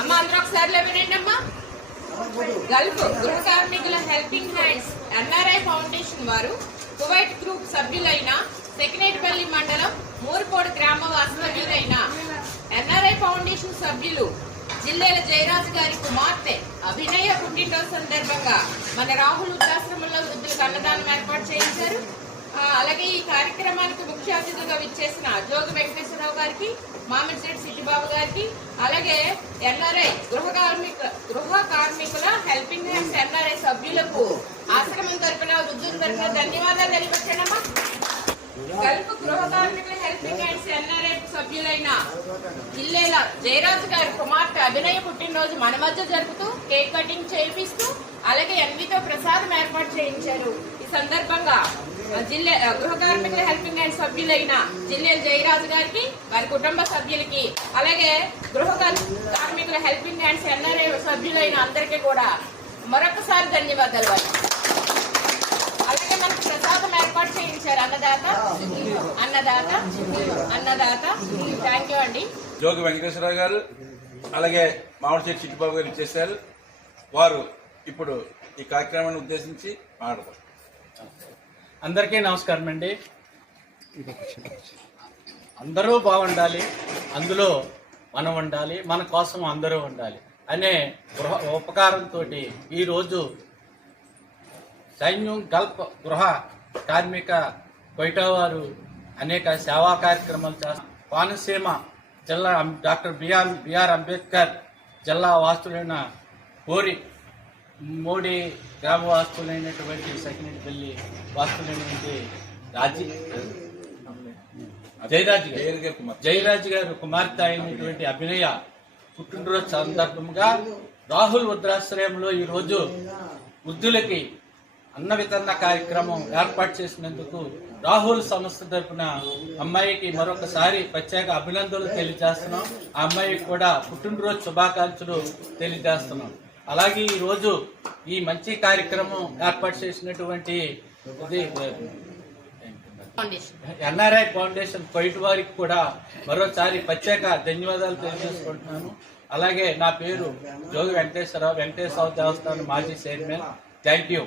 అమ్మా అందరూ ఒకసారి లేవనండి అమ్మా. గల్ఫ్ గృహ కార్మికుల హెల్పింగ్ హ్యాండ్స్ ఎన్ఆర్ఐ ఫౌండేషన్ వారు కువైట్ గ్రూప్ సభ్యులైన సెకినేటిపల్లి మండలం మూరుకోడు గ్రామ వాస్తవ్యులైన ఎన్ఆర్ఐ ఫౌండేషన్ సభ్యులు జిల్లేల జయరాజు గారి కుమార్తె అభినయ పుట్టినరోజు సందర్భంగా మన రాహుల్ వృద్ధాశ్రమంలో వృద్ధులకు అన్నదానం ఏర్పాటు చేయించారు. అలాగే ఈ కార్యక్రమానికి ముఖ్య అతిథులుగా విచ్చేసిన జోగి వెంకటేశ్వరరావు గారికి, మామిడిశెట్టి సిట్టిబాబు గారికి, అలాగే ఎన్ఆర్ఐ గృహ కార్మికుల హెల్పింగ్ హ్యాండ్స్ ఎన్ఆర్ఐ సభ్యులకు ఆశ్రమం తరపున వృద్ధుల తరపున ధన్యవాదాలు తెలియపరచానమ్మా. గల్ఫ్ గృహ కార్మికుల హెల్పింగ్ హ్యాండ్స్ ఎన్ఆర్ఐ సభ్యులైన జిల్లేల జయరాజు గారి కుమార్తె అభినయ పుట్టినరోజు మన మధ్య జరుపుతూ కేక్ కటింగ్ చేయిస్తూ అలాగే ఎన్వితో ప్రసాదం ఏర్పాటు చేయించారు. ఈ సందర్భంగా గృహ కార్మికుల హెల్పింగ్ హ్యాండ్ సభ్యులైన జిల్లేల జయరాజు గారికి, వారి కుటుంబ సభ్యులకి, అలాగే గృహ కార్మికుల హెల్పింగ్ హ్యాండ్స్ ఎన్ఆర్ఐ సభ్యులైన అందరికీ కూడా మరొకసారి ధన్యవాదాలు. అలాగే మనకు ప్రసాదం ఏర్పాటు చేయించారు అన్నదాత అన్నదాత అన్నదాత. థ్యాంక్ యూ అండి. జోగి వెంకటేశ్వరరావు గారు అలాగే మామిడిశెట్టి చిట్టిబాబు గారు ఇచ్చేశారు. వారు ఇప్పుడు ఈ కార్యక్రమాన్ని ఉద్దేశించి మాట్లాడతారు. అందరికీ నమస్కారం అండి. అందరూ బాగుండాలి, అందులో మనం ఉండాలి, మన కోసం అందరూ ఉండాలి అనే ఉపకారంతో ఈరోజు సైన్యం గల్ఫ్ గృహ కార్మిక కొయిటా వారు అనేక సేవా కార్యక్రమాలు చేస్తారు. కోనసీమ జిల్లా డాక్టర్ బిఆర్ అంబేద్కర్ జిల్లా వాస్తులైన కోరి మోడీ గ్రామ వాస్తులైనటువంటి సెకినేటిపల్లి వాస్తులైనటువంటి జయరాజు గారు కుమార్తె అయినటువంటి అభినయ పుట్టినరోజు సందర్భంగా రాహుల్ వృద్ధాశ్రయంలో ఈరోజు వృద్ధులకి అన్న వితరణ కార్యక్రమం ఏర్పాటు చేసినందుకు రాహుల్ సంస్థ తరఫున అమ్మాయికి మరొకసారి ప్రత్యేక అభినందనలు తెలియజేస్తున్నాం. ఆ అమ్మాయికి కూడా పుట్టినరోజు శుభాకాంక్షలు తెలియజేస్తున్నాం. అలాగే ఈరోజు ఈ మంచి కార్యక్రమం ఏర్పాటు చేసినటువంటి ఎన్ఆర్ఐ ఫౌండేషన్ కొయిట్ వారికి కూడా మరోసారి ప్రత్యేక ధన్యవాదాలు తెలియజేసుకుంటున్నాను. అలాగే నా పేరు జోగి వెంకటేశ్వరరావు దేవస్థానం మాజీ చైర్మన్. Thank you.